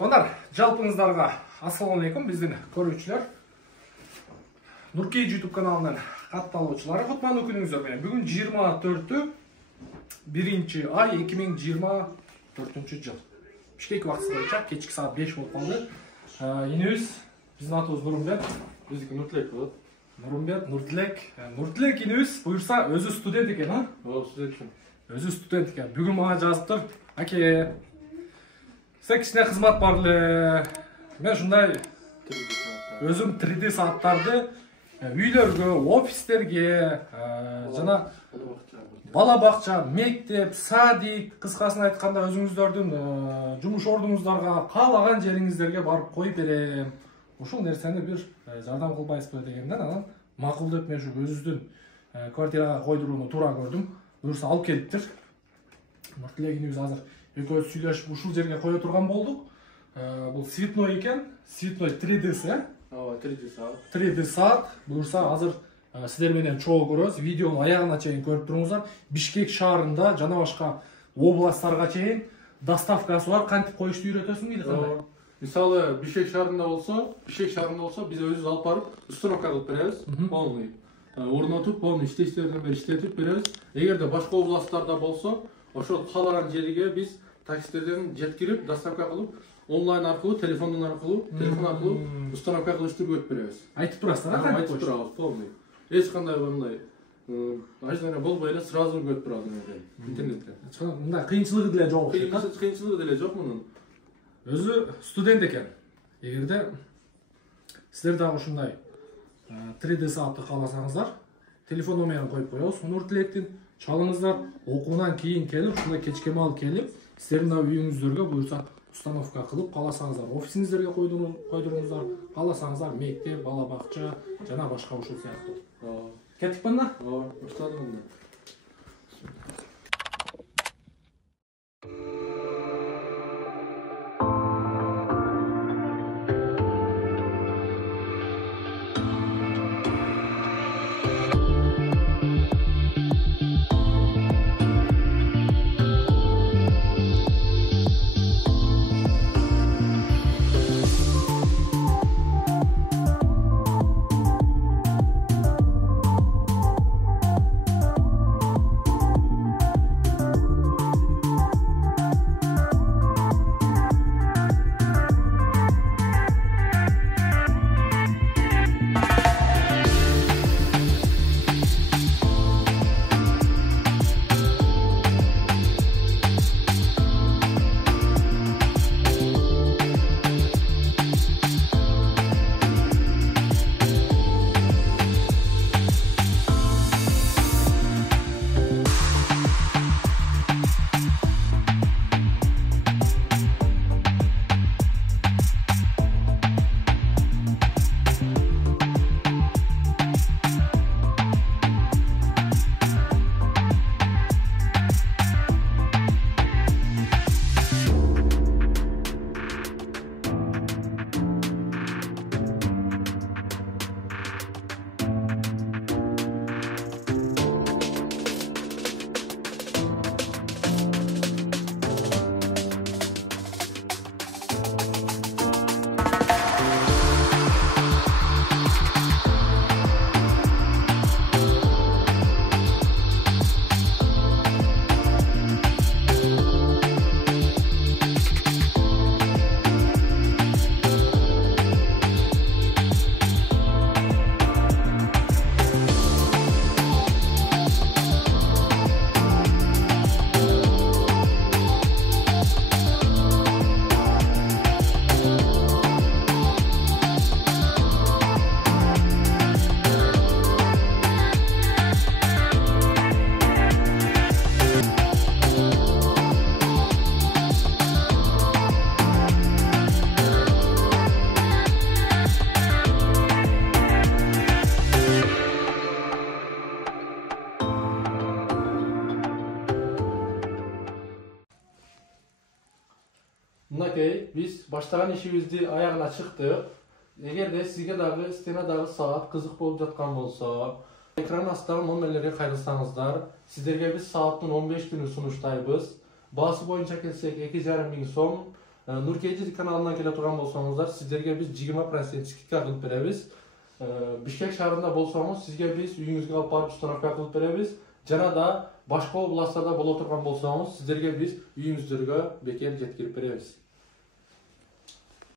Onlar жалпыңыздарга ассаламу алейкум, биздин көрүүчүлөр. Нуркей YouTube каналынын катталуучулары, кутмандуу күнүңүздөр менен. Бүгүн 24 биринчи ай 2024 жыл. Бишкек убактысы боюнча кечки саат 5 болуп калды. Инебиз, биздин атыбыз Нурумбет, Биздики Нуртилек болот. Нуртилек инебиз буюрса өзү студент экен, а? Студент. Өзү студент экен. Бүгүн мага жазыптыр. Аке, сизде кичине кызмат бар эле. Мен ушундай өзүм 3D сааттарды үйлөргө, офистерге, жана бала бакча, мектеп, садик, кыскасын айтканда өзүңүздөрдүн жумуш ордуңуздарга, каалаган жериңиздерге барып коюп берем. Ушул нерсени бир жардам кылбайсызбы дегенден анан макул деп мен ушу өзүбүздүн квартирага койдурууну туура көрдүм. Буюрса алып келиптир. Нуртилегибиз азыр экөөбүз сүйлөшүп ушул жерге кое турган болдук. Бул цветной экен, цветной 3D, 3D саат. Буюрса азыр сиздер менен чогуу көрөбүз. Видеонун аягына чейин көрүп туруңуздар. Бишкек шаарында жана башка областтарга чейин доставкасы бар, кантип коюшту үйрөтөсүң дейли кандай? Мисалы Бишкек шаарында болсо, биз өзүбүз алып барып, установка кылып беребиз, полный. Орнотуп, полный иштештерден бери иштетип беребиз. Эгерде башка областтарда болсо, ошол каалаган жерге биз таксистерден жеткирип, доставка кылып, онлайн аркылуу, телефон аркылуу установка кылыштырып өтүп беребиз. Айтып турасыздар, а? Айтып турабыз, полный. Эч кандай мындай аждана болбой эле сразу өтүп турат интернетте. Мындай кыйынчылыгы деле жок. Кыйынчылыгы деле жок мунун. Өзү студент экен. Эгерде сиздер дагы ушундай 3D саатты кааласаңыздар, телефон номерин коюп коебуз. Нуртилектин чалыңыздар, окуунан кийин келип, ушундай кечке маал келип, сиздердин үйүңүздөргө буюрса установка кылып, кааласаңыздар офисиңиздерге койдуруңуздар, кааласаңыздар мектеп, бала бакча жана башка ушул сыяктуу. Кеттик банда? Баштадым. Мынакей, биз баштаган ишибизди аягына чыктык. Эгерде сизге дагы стенадагы саат кызык болуп жаткан болсо, экран астагы номерлерге кайрылсаңыздар, сиздерге биз сааттын 15 күнү сунуштайбыз. Баасы боюнча келсек 2,5 миң сом, Nurkejit kanalından келе турган болсоңуздар, сиздерге биз 20% скидка кылып беребиз. Бишкек шаарында болсоңуз, сизге биз үйүңүзгө алып барып установка кылып беребиз. Жана да башка областтарда боло турган болсоңуз, сиздерге биз үйүңүздөргө бекер жеткирип беребиз.